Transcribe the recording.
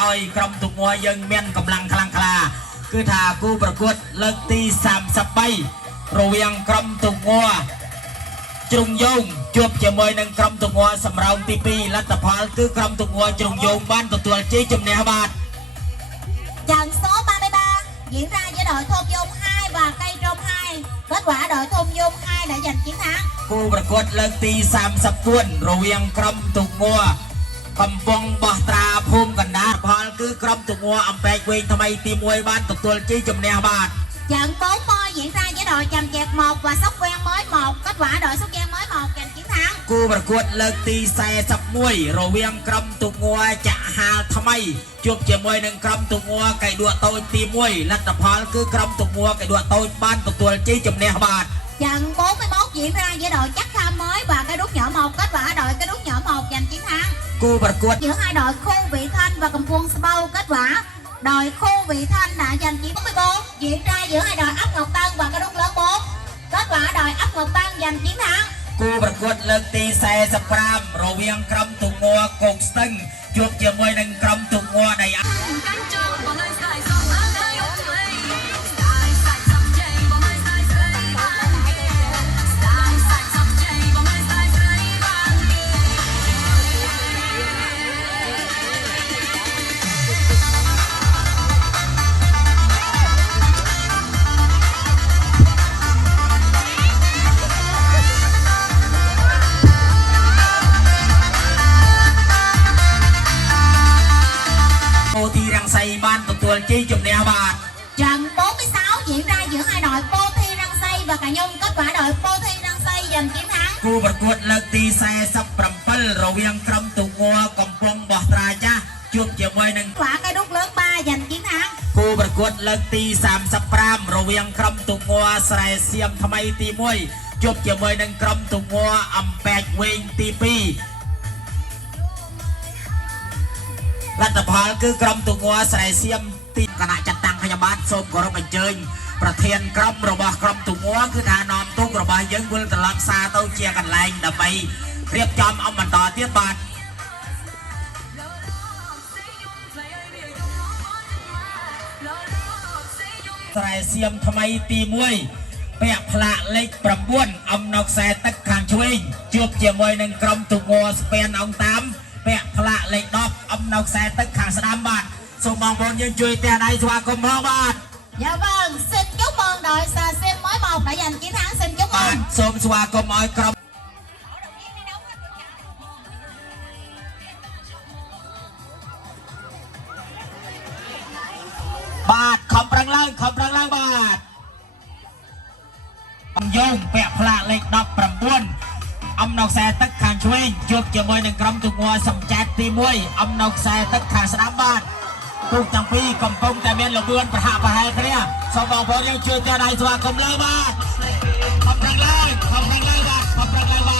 ឲ្យក្រុមទុកងួយើងមានកម្លាំងខ្លាំងក្លាគឺថាគូប្រកួតលើកទី33រវាងក្រុមទុកងួជ្រុងយងជួបជាមួយនឹងក្រុមទុកងួសម្រោងទី2លទ្ធផលគឺក្រុមទុកងួជ្រុងយងបានទទួលជ័យជំនះបាទtrận số 33 diễn ra giữa đội Thôn Dung 2 và Cây Trôm 2. Kết quả đội Thôn Dung 2 đã giành chiến thắng. គូប្រកួតលើកទី34រវាងក្រុមទុកងួកំពុងបោះត្រាភូមិកណ្ដាលផលគឺក្រុមទុកងួអំបែកវែងថ្មីទី1បានទទួលជ័យជំនះបាទ Trận 4 môi diễn ra giữa đội Chàm Chẹt 1 và Sóc Quen mới 1. Kết quả đội Sóc Quen mới 1 giành chiến thắng. គូប្រកួតលើកទី41រវាងក្រុមទុកងួចាក់ហាលថ្មីជួបជាមួយនឹងក្រុមទុកងួកៃដួតូចទី1លទ្ធផលគឺក្រុមទុកងួកៃដួតូចបានទទួលជ័យជំនះបាទ Trận 41 diễn ra giữa đội Chắc Kham mới và Cây Đúc nhỏ 1. Kết quả đội Cây Đúc nhỏ 1 giành chiến thắng. គូប្រកួត Giữa hai đội Khu Vị Thanh và Cầm Quân Sbâu. Kết quả đội Khu Vị Thanh đã giành chiến thắng. 44 diễn ra giữa hai đội Ấp Ngọc Tân và Cây Đúc lớn 4. Kết quả đội Ấp Ngọc Tân giành chiến thắng. គូប្រកួតលើកទី45រវាងក្រុមទុកងួកុកស្ទឹងជួបជាមួយនឹងក្រុមទុកងួដៃអាទីរាំងសីបានទទួលជ័យជំនះបាទ Trận 46 diễn ra giữa hai đội Pô Thi Răng Xây và Cà Nhung. Kết quả đội Pô Thi Răng Xây giành chiến thắng. គូប្រកួតលើកទី47រវាងក្រុមទុកងួកំពុងបោះត្រាចាស់ជួបជាមួយនឹង Quả Cây Đúc lớn 3 giành chiến thắng. គូប្រកួតលើកទី35រវាងក្រុមទុកងួស្រែសៀមថ្មីទី1ជួបជាមួយនឹងក្រុមទុកងួអំបែកវែងទី2លទ្ធផលគឺក្រុមទុកងួស្រែសៀមទីគណៈចាត់តាំងខ្ញុំបាទសូមគោរពអញ្ជើញប្រធានក្រុមរបស់ក្រុមទុកងួគឺថានាំទុករបស់យើងវិលត្រឡប់សារទៅជាកន្លែងដើម្បីរៀបចំអំបន្តទៀតបាទស្រែសៀមថ្មីទី1ពាក់ផ្លាកលេខ9អំណុកខ្សែទឹកខាងឆ្វេងជួបជាមួយនឹងក្រុមទុកងួស្ពានអង្គតាមពាក់ផ្លាកលេខ10អំណុកខ្សែទឹកខាងស្ដាំបាទសូមបងប្អូនយើងជួយទះដៃស្វាគមន៍ផងបាទ Dạ vâng, xin chúc mừng đội Xà Sim mới 1 đã giành chiến thắng. Xin chúc បាទ mừng. សូមស្វាគមន៍ឲ្យក្រុមបាទខំប្រឹងឡើងបាទអំយងពាក់ផ្លាកលេខ19អំណុកខ្សែទឹកខាងឆ្វេងជួបជាមួយនឹងក្រុមទុកងួសំចែកទី1អំណុកខ្សែទឹកខាងស្ដាំបាទទូកទាំងពីរកំពុងតែមានល្បឿនប្រហាក់ប្រហែលគ្នាសូមបងប្អូនយើងជួយទះដៃស្វាគមន៍លើបាទខំប្រឹងឡើងបាទ